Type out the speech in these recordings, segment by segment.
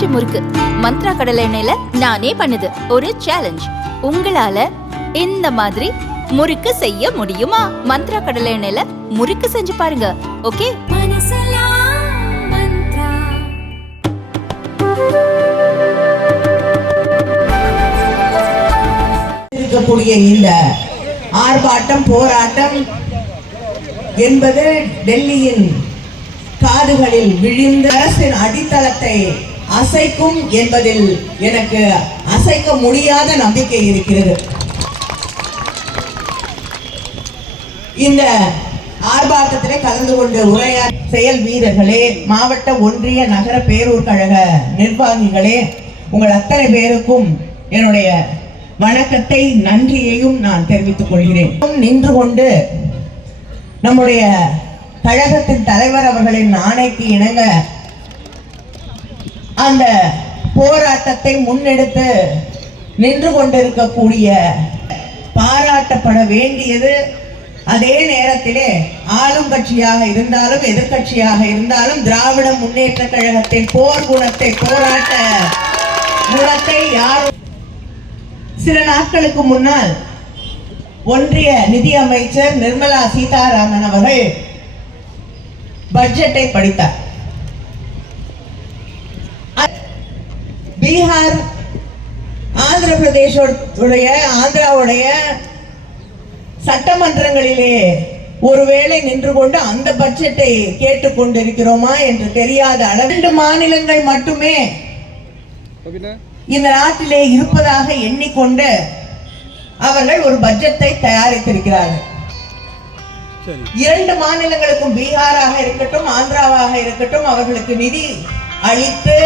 பஞ்சு முறுக்கு மந்த்ரா கடலை எண்ணெயில நானே பண்ணுது. ஒரு சேலஞ்ச், உங்களால இந்த மாதிரி முறுக்கு செய்ய முடியுமா? மந்த்ரா கடலை எண்ணெயில முறுக்கு செஞ்சு பாருங்க. ஓகே, இருக்கக்கூடிய இந்த ஆர்ப்பாட்டம் போராட்டம் என்பது டெல்லியின் காதுகளில் விழுந்த அரசின் அடித்தளத்தை அசைக்கும் என்பதில் எனக்கு அசைக்க முடியாத நம்பிக்கை இருக்கிறது. இந்த ஆர்ப்பாட்டத்திலே கலந்து கொண்டு உரையாற்ற செயல் வீரர்களே, மாவட்ட ஒன்றிய நகர பேரூர் கழக நிர்வாகிகளே, உங்கள் அத்தனை பேருக்கும் என்னுடைய வணக்கத்தை நன்றியையும் நான் தெரிவித்துக் கொள்கிறேன். நின்று கொண்டு நம்முடைய கழகத்தின் தலைவர் அவர்களின் ஆணைக்கு இணங்க அந்த போராட்டத்தை முன்னெடுத்து நின்று கொண்டிருக்கக்கூடிய பாராட்டப்பட வேண்டியது. அதே நேரத்திலே ஆளும் கட்சியாக இருந்தாலும் எதிர்கட்சியாக இருந்தாலும் திராவிட முன்னேற்ற கழகத்தின் போர் குணத்தை, போராட்ட குணத்தை யாரும் சில நாட்களுக்கு முன்னால் ஒன்றிய நிதி அமைச்சர் நிர்மலா சீதாராமன் அவர்கள் பட்ஜெட்டை படித்தார். பீகார், ஆந்திர பிரதேசோடைய, ஆந்திராவுடைய சட்டமன்றங்களிலே ஒருவேளை நின்று கொண்டு அந்த பட்ஜெட்டை கேட்டுக்கொண்டிருக்கிறோமா என்று தெரியாத அளவு 2 மாநிலங்கள் மட்டுமே இந்த நாட்டிலே இருப்பதாக எண்ணிக்கொண்டு அவர்கள் ஒரு பட்ஜெட்டை தயாரித்திருக்கிறார்கள். 2 மாநிலங்களுக்கும், பீகாராக இருக்கட்டும் ஆந்திராவாக இருக்கட்டும், அவர்களுக்கு நிதி அளித்து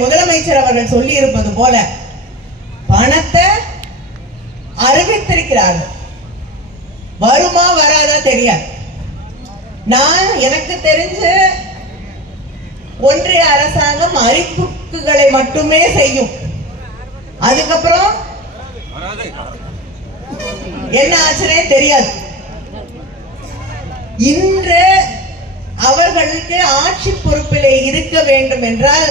முதலமைச்சர் அவர்கள் சொல்லி இருப்பது போல பணத்தை அறிவித்திருக்கிறார்கள். வருமா வராதா தெரியாது. எனக்கு தெரிஞ்சு ஒன்றிய அரசாங்கம் அறிவிப்புகளை மட்டுமே செய்யும். அதுக்கப்புறம் என்ன ஆச்சுனே தெரியாது. இன்று அவர்களுக்கு ஆட்சி பொறுப்பிலே இருக்க வேண்டும் என்றால்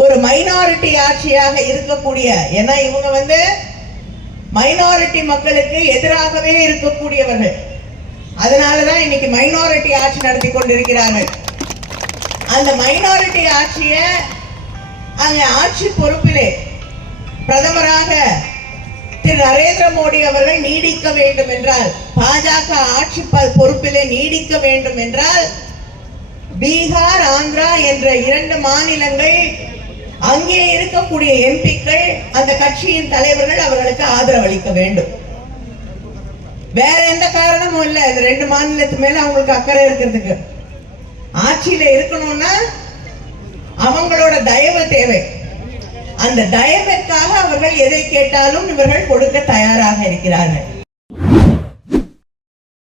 ஒரு மைனாரிட்டி ஆட்சியாக இருக்கக்கூடிய, ஏன்னா இவங்க மைனாரிட்டி மக்களுக்கு எதிராகவே இருக்கக்கூடியவர்கள். அதனாலதான் இன்னைக்கு மைனாரிட்டி ஆட்சி நடத்தி கொண்டிருக்கிறார்கள். அந்த மைனாரிட்டி ஆட்சியை அங்க ஆட்சி பொறுப்பிலே பிரதமராக திரு நரேந்திர மோடி அவர்கள் நீடிக்க வேண்டும் என்றால், பாஜக ஆட்சி பொறுப்பிலே நீடிக்க வேண்டும் என்றால், பீகார், ஆந்திரா என்ற 2 மாநிலங்கள், அங்கே இருக்கக்கூடிய எம்பிக்கள், அந்த கட்சியின் தலைவர்கள் அவர்களுக்கு ஆதரவு அளிக்க வேண்டும். வேற எந்த காரணமும் இல்லை. இந்த 2 மாநிலத்து மேல அவங்களுக்கு அக்கறை இருக்கிறதுக்கு, ஆட்சியில இருக்கணும்னா அவங்களோட தயவு தேவை. அந்த தயவிற்காக அவர்கள் எதை கேட்டாலும் இவர்கள் கொடுக்க தயாராக இருக்கிறார்கள்.